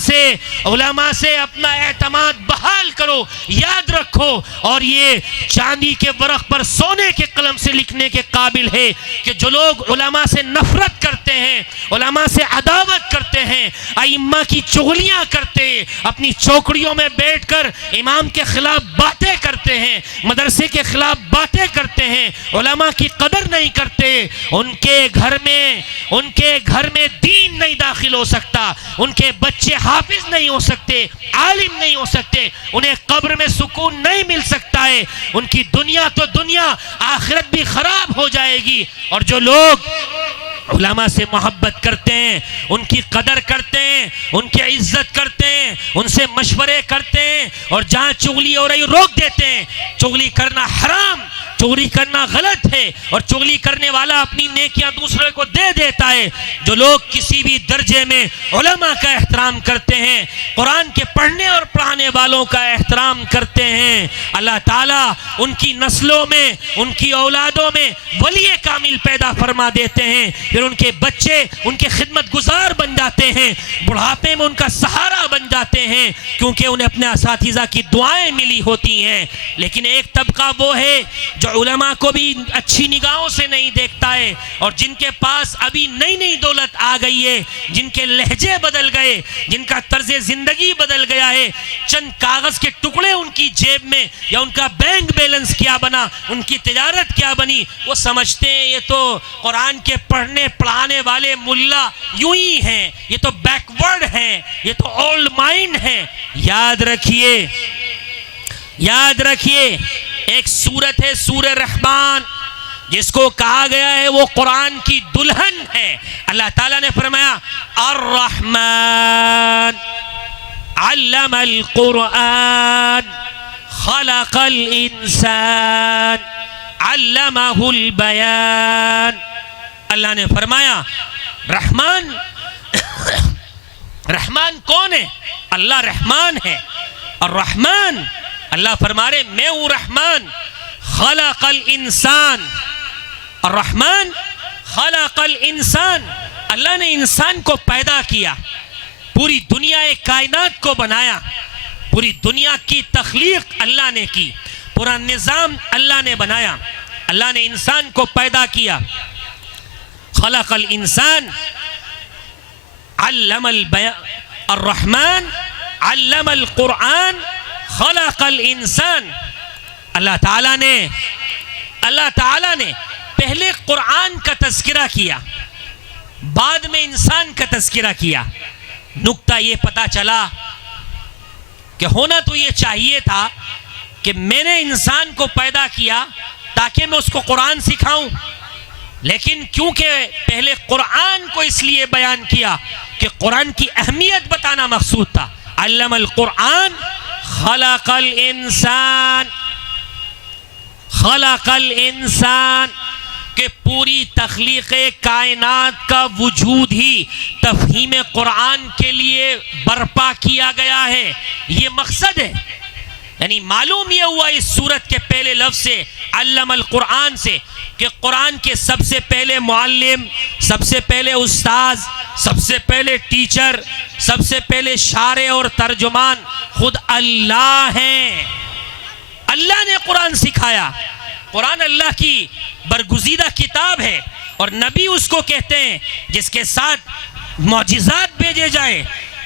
سے اپنا اعتماد بحال کرو. یاد رکھو, اور یہ چاندی کے ورق پر سونے کے قلم سے لکھنے کے قابل ہے کہ جو لوگ علماء سے نفرت کرتے ہیں, علماء سے عداوت کرتے ہیں, ائمہ کی چغلیاں کرتے ہیں, اپنی چوکڑیوں میں بیٹھ کر امام کے خلاف باتیں کرتے ہیں, مدرسے کے خلاف باتیں کرتے ہیں, علماء کی قدر نہیں کرتے, ان کے گھر میں دین نہیں داخل ہو سکتا, ان کے بچے حافظ نہیں ہو سکتے, عالم نہیں ہو سکتے, انہیں قبر میں سکون نہیں مل سکتا ہے. ان کی دنیا تو دنیا, آخرت بھی خراب ہو جائے گی. اور جو لوگ علماء سے محبت کرتے ہیں, ان کی قدر کرتے ہیں, ان کی عزت کرتے ہیں, ان سے مشورے کرتے ہیں, اور جہاں چغلی ہو رہی روک دیتے ہیں. چغلی کرنا حرام, چغلی کرنا غلط ہے, اور چغلی کرنے والا اپنی نیکیاں دوسرے کو دے دیتا ہے. جو لوگ کسی بھی درجے میں علماء کا احترام کرتے ہیں, قرآن کے پڑھنے اور پڑھانے والوں کا احترام کرتے ہیں, اللہ تعالیٰ ان کی نسلوں میں, ان کی اولادوں میں ولی کامل پیدا فرما دیتے ہیں. پھر ان کے بچے ان کے خدمت گزار بن جاتے ہیں, بڑھاپے میں ان کا سہارا بن جاتے ہیں, کیونکہ انہیں اپنے اساتذہ کی دعائیں ملی ہوتی ہیں. لیکن ایک طبقہ وہ ہے جو علماء کو بھی اچھی نگاہوں سے نہیں دیکھتا ہے, اور جن کے پاس ابھی نئی دولت آ گئی ہے, جن کے لہجے بدل گئے, جن کا طرز زندگی بدل گیا ہے, چند کاغذ کے ٹکڑے ان کی جیب میں, یا ان کا بینک بیلنس کیا بنا, ان کی تجارت کیا بنی, وہ سمجھتے ہیں یہ تو قرآن کے پڑھنے پڑھانے والے ملا یوں ہی ہیں, یہ تو بیکورڈ ہیں, یہ تو اولڈ مائنڈ ہیں. یاد رکھیے ایک سورت ہے سورہ رحمان, جس کو کہا گیا ہے وہ قرآن کی دلہن ہے. اللہ تعالیٰ نے فرمایا الرحمن علم القرآن خلق الانسان علمہ البیان. اللہ نے فرمایا رحمان رحمان کون ہے؟ اللہ رحمان ہے. اور رحمان اللہ فرما رہے میں ہوں رحمان. خلق الانسان. اور رحمان خلق الانسان، اللہ نے انسان کو پیدا کیا، پوری دنیا کائنات کو بنایا، پوری دنیا کی تخلیق اللہ نے کی، پورا نظام اللہ نے بنایا. اللہ نے انسان کو پیدا کیا. خلق الانسان علم البیان. الرحمن علم القرآن خلق الانسان. اللہ تعالیٰ نے پہلے قرآن کا تذکرہ کیا، بعد میں انسان کا تذکرہ کیا. نکتہ یہ پتا چلا کہ ہونا تو یہ چاہیے تھا کہ میں نے انسان کو پیدا کیا تاکہ میں اس کو قرآن سکھاؤں، لیکن کیونکہ پہلے قرآن کو اس لیے بیان کیا کہ قرآن کی اہمیت بتانا مقصود تھا. علم القرآن خلق الانسان. خلق الانسان کہ پوری تخلیق کائنات کا وجود ہی تفہیم قرآن کے لیے برپا کیا گیا ہے. یہ مقصد ہے. یعنی معلوم یہ ہوا اس سورت کے پہلے لفظ سے علم القرآن سے کہ قرآن کے سب سے پہلے معلم، سب سے پہلے استاذ، سب سے پہلے ٹیچر، سب سے پہلے شارح اور ترجمان خود اللہ ہیں. اللہ نے قرآن سکھایا. قرآن اللہ کی برگزیدہ کتاب ہے اور نبی اس کو کہتے ہیں جس کے ساتھ معجزات بھیجے جائیں.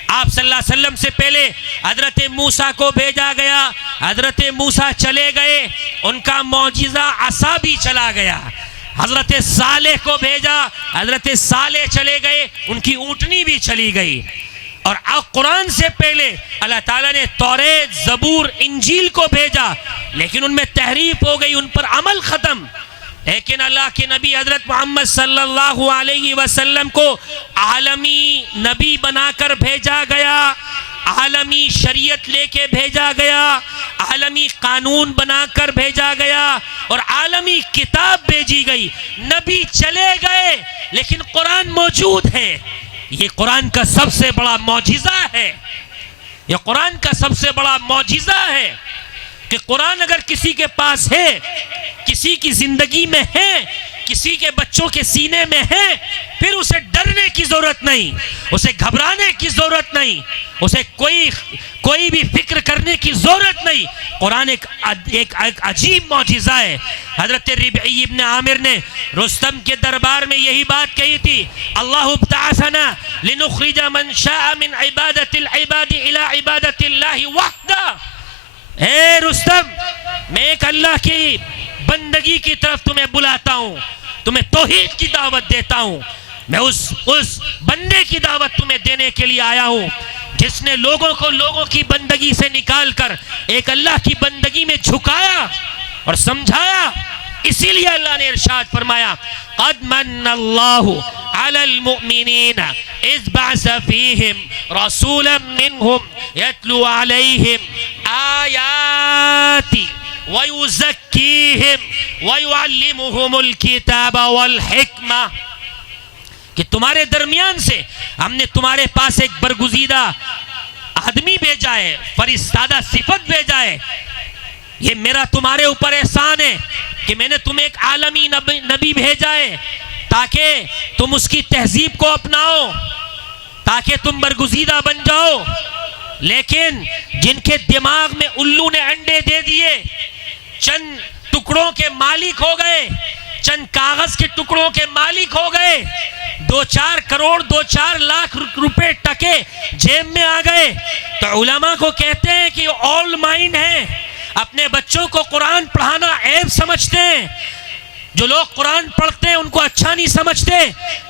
آپ صلی اللہ علیہ وسلم سے پہلے حضرت موسیٰ کو بھیجا گیا. حضرت موسیٰ چلے گئے، ان کا معجزہ عصا بھی چلا گیا. حضرت صالح کو بھیجا، حضرت صالح چلے گئے، ان کی اونٹنی بھی چلی گئی. اور قرآن سے پہلے اللہ تعالیٰ نے توریت، زبور، انجیل کو بھیجا، لیکن ان میں تحریف ہو گئی، ان پر عمل ختم. لیکن اللہ کے نبی حضرت محمد صلی اللہ علیہ وسلم کو عالمی نبی بنا کر بھیجا گیا، عالمی شریعت لے کے بھیجا گیا، عالمی قانون بنا کر بھیجا گیا اور عالمی کتاب بھیجی گئی. نبی چلے گئے لیکن قرآن موجود ہے. یہ قرآن کا سب سے بڑا معجزہ ہے. یہ قرآن کا سب سے بڑا معجزہ ہے کہ قرآن اگر کسی کے پاس ہے، کسی کی زندگی میں ہے، کسی کے بچوں کے سینے میں ہے، پھر اسے ڈرنے کی ضرورت نہیں، اسے گھبرانے کی ضرورت نہیں، اسے کوئی بھی فکر کرنے کی ضرورت نہیں. قرآن ایک عجیب معجزہ ہے. حضرت ربعی ابن عامر نے رستم کے دربار میں یہی بات کہی تھی، اللہ ابتعثنا لنخرج من شاء من عبادت العباد الى عبادت اللہ وحدہ. اے رستم، میں ایک اللہ کی بندگی کی طرف تمہیں بلاتا ہوں، تمہیں توحید کی دعوت دیتا ہوں. میں اس بندے کی دعوت تمہیں دینے کے لیے آیا ہوں جس نے لوگوں کو لوگوں کی بندگی سے نکال کر ایک اللہ کی بندگی میں جھکایا اور سمجھایا. اسی لیے اللہ نے ارشاد فرمایا قد من اللہ علی المؤمنین اذ بعث فیہم رسولا منہم یتلو علیہم آیاتی وَيُزَكِّيهِمْ وَيُعَلِّمُهُمُ الْكِتَابَ وَالْحِكْمَةِ کہ تمہارے درمیان سے ہم نے تمہارے پاس ایک برگزیدہ آدمی بھیجا ہے، فرستادہ صفت بھیجا ہے. یہ میرا تمہارے اوپر احسان ہے کہ میں نے تمہیں ایک عالمی نبی بھیجا ہے تاکہ تم اس کی تہذیب کو اپناؤ، تاکہ تم برگزیدہ بن جاؤ. لیکن جن کے دماغ میں الو نے انڈے دے دیے، چند ٹکڑوں کے مالک ہو گئے، چند کاغذ کے ٹکڑوں کے مالک ہو گئے، 2-4 کروڑ 2-4 لاکھ روپے ٹکے جیب میں آ گئے، تو علماء کو کہتے ہیں کہ آل مائنڈ ہیں، اپنے بچوں کو قرآن پڑھانا عیب سمجھتے ہیں. جو لوگ قرآن پڑھتے ہیں ان کو اچھا نہیں سمجھتے،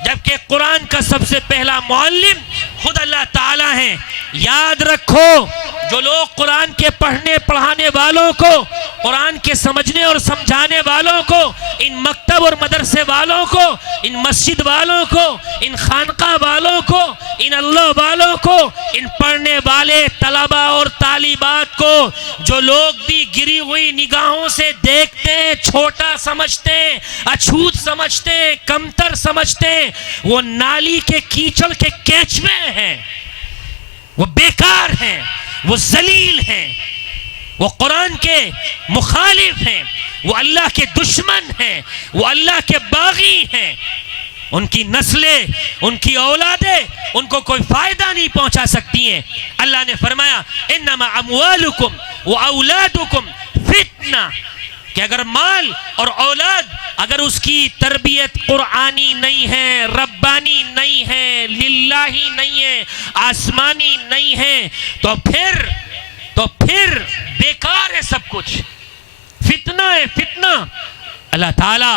جبکہ قرآن کا سب سے پہلا معلم خود اللہ تعالیٰ ہیں. یاد رکھو، جو لوگ قرآن کے پڑھنے پڑھانے والوں کو، قرآن کے سمجھنے اور سمجھانے والوں کو، ان مکتب اور مدرسے والوں کو، ان مسجد والوں کو، ان خانقاہ والوں کو، ان اللہ والوں کو، ان پڑھنے والے طلبہ اور طالبات کو جو لوگ بھی گری ہوئی نگاہوں سے دیکھتے ہیں، چھوٹا سمجھتے ہیں، اچھوت سمجھتے ہیں، کمتر سمجھتے ہیں، وہ نالی کے کیچڑ کے کیچوے ہیں، وہ بیکار ہیں، وہ ذلیل ہیں، وہ قرآن کے مخالف ہیں، وہ اللہ کے دشمن ہیں، وہ اللہ کے باغی ہیں۔ ان کی نسلیں، ان کی اولادیں ان کو کوئی فائدہ نہیں پہنچا سکتی ہیں۔ اللہ نے فرمایا انما اموالکم و اولادکم فتنہ، کہ اگر مال اور اولاد اگر اس کی تربیت قرآنی نہیں ہے، ربانی نہیں ہے، للہی نہیں ہے، آسمانی نہیں ہے، تو پھر بیکار ہے سب کچھ، فتنہ ہے فتنہ۔ اللہ تعالی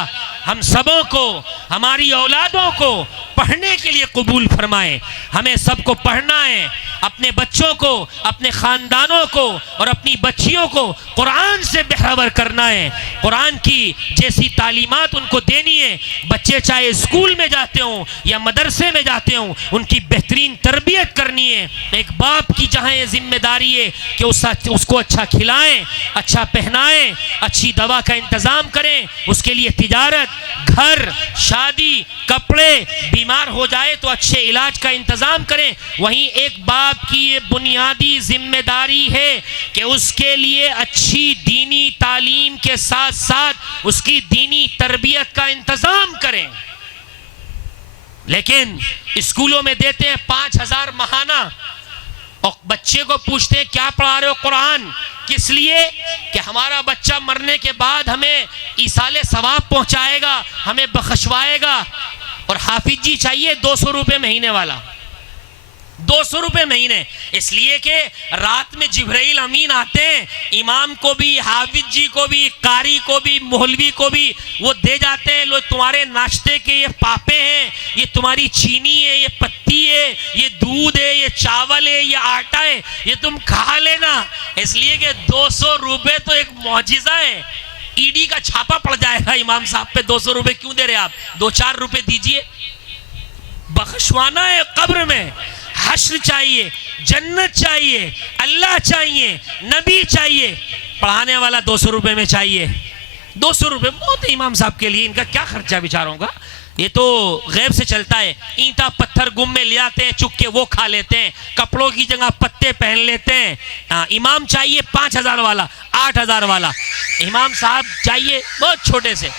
ہم سبوں کو، ہماری اولادوں کو پڑھنے کے لیے قبول فرمائے۔ ہمیں سب کو پڑھنا ہے، اپنے بچوں کو، اپنے خاندانوں کو اور اپنی بچیوں کو قرآن سے بہرور کرنا ہے، قرآن کی جیسی تعلیمات ان کو دینی ہے۔ بچے چاہے اسکول میں جاتے ہوں یا مدرسے میں جاتے ہوں، ان کی بہترین تربیت کرنی ہے۔ ایک باپ کی جہاں یہ ذمہ داری ہے کہ اس کو اچھا کھلائیں، اچھا پہنائیں، اچھی دوا کا انتظام کریں، اس کے لیے تجارت، گھر، شادی، کپڑے، بیمار ہو جائے تو اچھے علاج کا انتظام کریں۔ وہیں ایک باپ کی یہ بنیادی ذمہ داری ہے کہ اس کے لیے اچھی دینی تعلیم کے ساتھ ساتھ اس کی دینی تربیت کا انتظام کریں۔ لیکن اسکولوں میں دیتے ہیں 5,000 ماہانہ، اور بچے کو پوچھتے ہیں کیا پڑھا رہے ہو؟ قرآن۔ کس لیے؟ کہ ہمارا بچہ مرنے کے بعد ہمیں ایصال ثواب پہنچائے گا، ہمیں بخشوائے گا۔ اور حافظ جی چاہیے 200 روپے مہینے والا، 200 روپے مہینے، اس لیے کہ رات میں جبرائیل امین آتے ہیں، امام کو بھی، حافظ جی کو بھی، قاری کو بھی، مولوی کو بھی، وہ دے جاتے ہیں، لو تمہارے ناشتے کے یہ پاپے ہیں، یہ تمہاری چینی ہے، یہ پتی ہے، یہ دودھ ہے، یہ چاول ہے، یہ آٹا ہے، یہ تم کھا لینا۔ اس لیے کہ 200 روپے تو ایک معجزہ ہے، ای ڈی کا چھاپا پڑ جائے گا امام صاحب پہ۔ 200 روپے کیوں دے رہے آپ؟ 2-4 روپے دیجئے۔ بخشوانا ہے قبر میں۔ حشر چاہیے، جنت چاہیے، اللہ چاہیے، نبی چاہیے، پڑھانے والا 200 روپے میں چاہیے۔ 200 روپے بہت ہے امام صاحب کے لیے، ان کا کیا خرچہ بیچاروں کا؟ یہ تو غیب سے چلتا ہے۔ اینٹا پتھر گم میں لے آتے ہیں، چک کے وہ کھا لیتے ہیں، کپڑوں کی جگہ پتے پہن لیتے ہیں۔ امام چاہیے 5,000 والا، 8,000 والا، امام صاحب چاہیے بہت چھوٹے سے۔